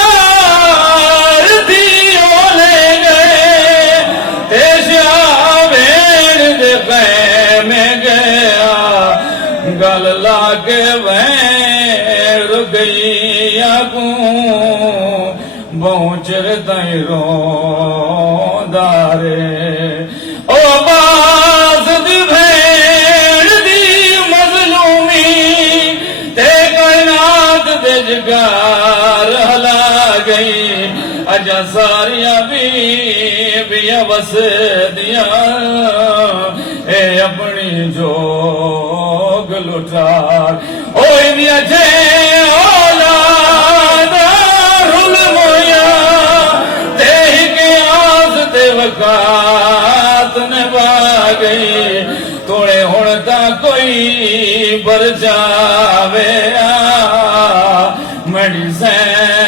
देवतार दियो ले गए तेजा वेड़ दे में गया गल लागे वैर गई आगू बहुचर तई रोंदारे ओ बाज दी भेड़ दी मजलूमी ते कायनात दे जगार हला गई अजा सारिया बीबियां वस दिया ए अपनी जोग लुटार ओ इंदिया जे औलाद रुल मोया ते ही के आस ते वकात निभा गई तोड़े हुण ता कोई बर जावे मड़ी सैन